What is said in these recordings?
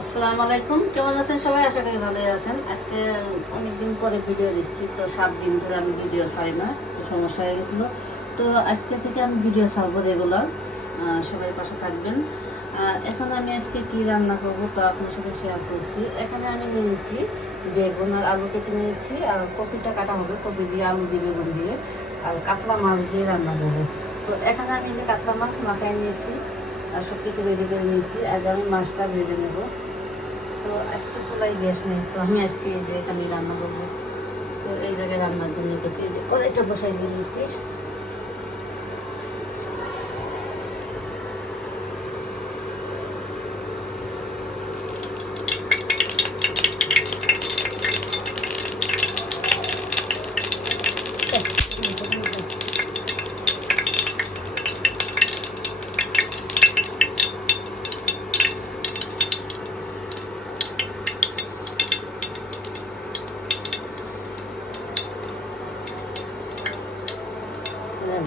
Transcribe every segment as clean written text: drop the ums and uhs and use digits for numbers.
আসসালামু আলাইকুম, কেমন আছেন সবাই? আশা করি ভালোই আছেন। আজকে অনেকদিন পরে ভিডিও দিচ্ছি, তো 7 দিন ধরে আমি ভিডিও ছাড়ি না, তো সমস্যা হয়ে গেছিলো। তো আজকে থেকে আমি ভিডিও ছাড়বো রেগুলার। সবাই পাশে থাকবেন। এখন আমি আজকে কি রান্না করব তো আপনার সাথে শেয়ার করছি। এখানে আমি নিয়েছি বেগুন আর আলু কেটে নিয়েছি, আর কপিটা কাটা হবে, কপি দিয়ে আলু দিয়ে বেগুন দিয়ে, আর কাতলা মাছ দিয়ে রান্না করবো। তো এখানে আমি কাতলা মাছ মাখায় নিয়েছি আর সব কিছু রেডি করে নিয়েছি। আগে আমি মাছটা ভেজে নেব। তো আজকে চুলাই গ্যাস নেই, তো আমি আজকে এই যে এখানে রান্না করবো। তো এই জায়গায় রান্নার জন্য গেছি, এই যে কড়াইটা বসাই দিয়েছি।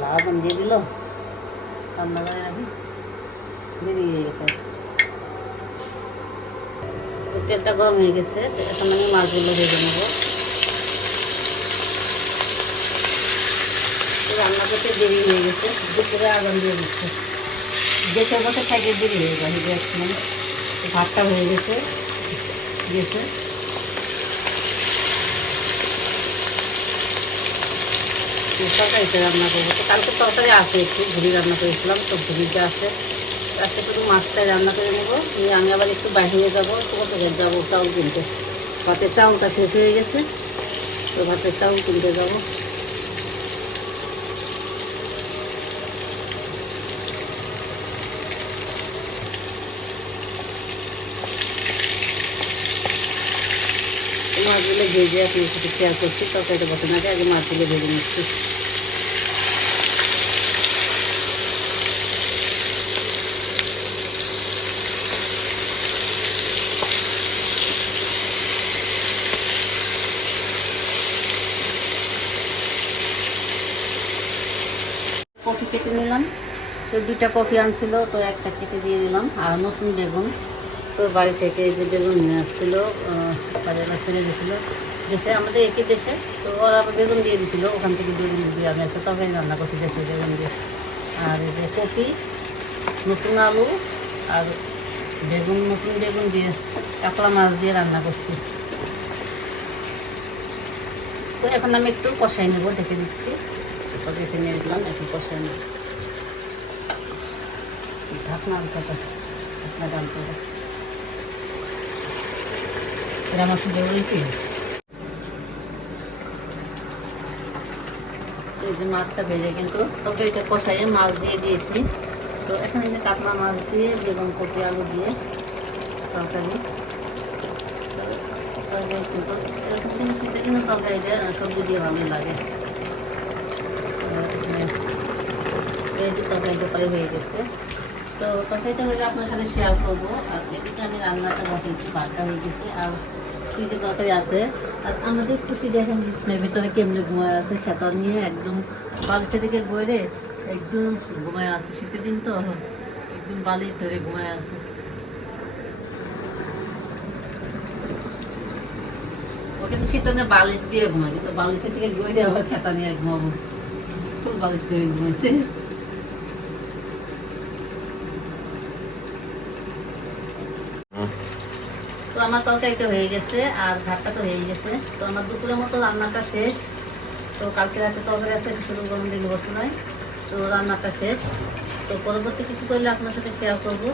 লাগান দিয়ে দিল, রান্না করে রাখি, দেরি হয়ে গেছে। তো তেলটা গরম হয়ে গেছে, তো এখন আমি মাছগুলো ভেজে নেবো। রান্না করতে দেরি হয়ে গেছে, দুপুরে আগুন দিয়ে দিচ্ছে, দেখে বসে খাইতে দেরি হয়ে যাবে। এখন ভাতটা হয়ে গেছে গেছে তরকারিতে রান্না করবো। তো কালকে তরকারি আছে, একটু ঘুরি রান্না করেছিলাম, তো ঘুরিটা আছে। আজকে শুধু মাছটাই রান্না করে নেবো। নিয়ে আমি আবার একটু বাইরে যাবো, কোথায় যাবো চাউল কিনতে। ভাতের চাউলটা শেষ হয়ে গেছে, তো ভাতের চাউল কিনতে যাবো। মাছগুলো ভেজে আপনার সাথে শেয়ার করছি। তরকারিটা বসানো আগে আগে মাছগুলো ভেজে নিচ্ছি। কফি কেটে নিলাম, তো 2টা কফি আনছিল, তো একটা কেটে দিয়ে দিলাম। আর নতুন বেগুন, তো বাড়ি থেকে যে বেগুন নিয়ে আসছিলো, বাজারে ছেড়ে দিয়েছিলো দেশে, আমাদের একই দেশে। তো ওরা আবার বেগুন দিয়ে দিয়েছিলো, ওখান থেকে বেগুন দিয়ে আমি আসলে তরকারি রান্না করছি দেশে বেগুন দিয়ে। আর এই যে কপি, নতুন আলু আর বেগুন, নতুন বেগুন দিয়ে কাতলা মাছ দিয়ে রান্না করছি। তো এখন আমি একটু কষাই নেব, ঢেকে দিচ্ছি। দেখে নিয়ে দিলাম, একটু কষাই নেব। ঢাকনা আনতে ঢাকনা টানতে হবে, এটা আমার সুন্দর হয়েছে। এই যে মাছটা ভেজে কিন্তু তরকারিটা কষাইয়ে মাছ দিয়ে দিয়েছি। তো এখানে যে কাতলা মাছ দিয়ে বেগুন কপি আলু দিয়ে তরকারি। কিন্তু এরকম জিনিস খেতে কিন্তু তরকারিটা সবজি দিয়ে ভালোই লাগে। এই যে তরকারিটা প্রায় হয়ে গেছে, তো তরকারিটা হলে আপনার সাথে শেয়ার করবো। আর এদিকে আমি রান্নাটা বসেছি, ভাতটা হয়ে গেছে, আর ফ্রিজে তরকারি আছে। আর আমাদের খুশি দেখেন বিছনার ভিতরে কেমনে ঘুমায় আছে, খেতা নিয়ে একদম বালিশের দিকে গড়ে একদম ঘুমায় আছে। শীতের দিন তো একদম বালিশ ধরে ঘুমায় আছে। ও কিন্তু শীতনে বালিশ দিয়ে ঘুমায়, কিন্তু বালিশের থেকে গড়ে আবার খেতা নিয়ে ঘুমাবো, ফুল বালিশ ধরে ঘুমাইছে। তো আমার তরকারিটা হয়ে গেছে আর ভাতটা তো হয়ে গেছে। তো আমার দুপুরের মতো রান্নাটা শেষ। তো কালকে রাতে তরকারি আছে, শুধু গরম দিলে বসে নয়। তো রান্নাটা শেষ। তো পরবর্তী কিছু করলে আপনার সাথে শেয়ার করবো।